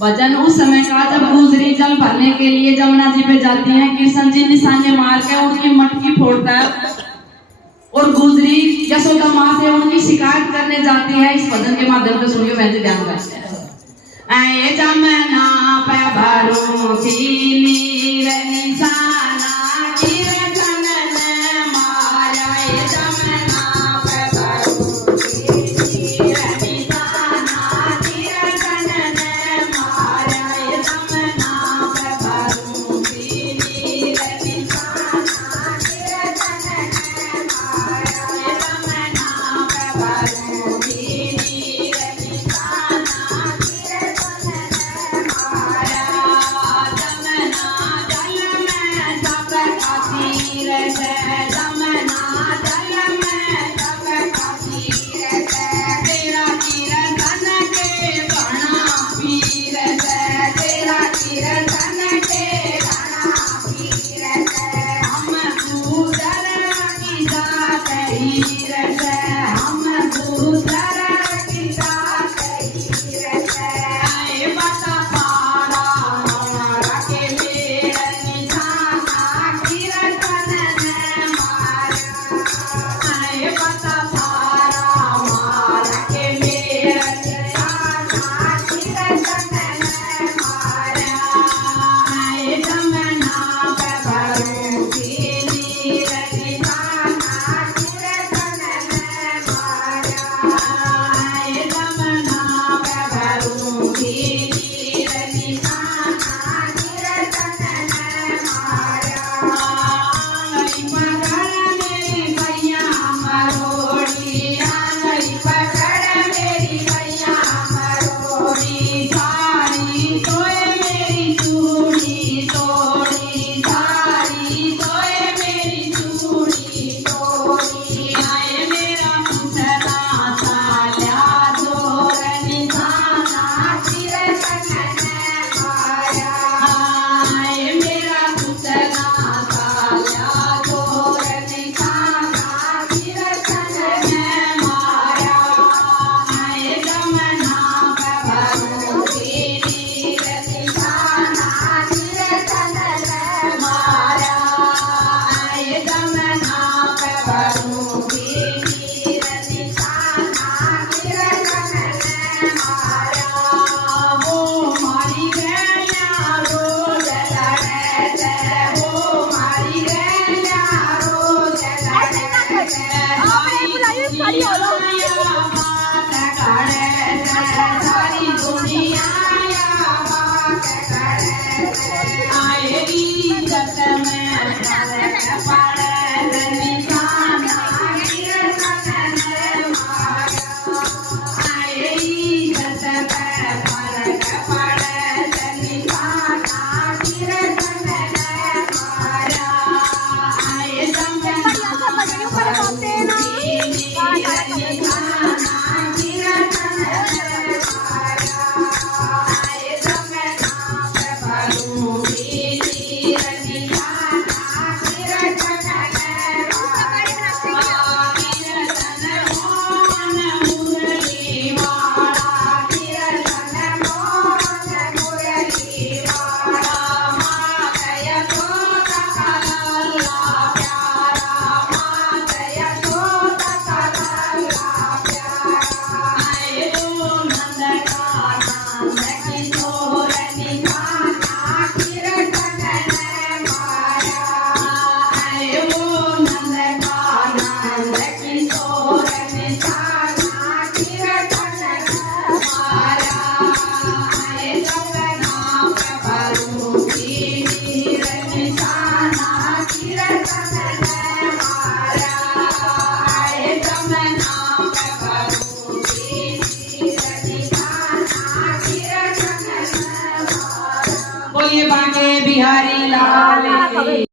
भजन उस समय का जब गुजरी जल भरने के लिए जमुना जी पे जाती हैं। कृष्ण जी निशाने मार के उनकी मटकी फोड़ता है और गुजरी यशोदा माँ से उनकी शिकायत करने जाती है। इस भजन के माध्यम से सुनिए, मैं ध्यान करते हैं। ऐ जमुना पे भरू सीनी रे निशाना कृष्ण ने मारा। ऐ जमुना पे भरू सीनी रे निशाना कृष्ण ने मारा। ऐ जमुना पे भरू सीनी रे निशाना कृष्ण ने मारा। ऐ जमुना पे भरू सीनी रे निशाना बिहारी लाल।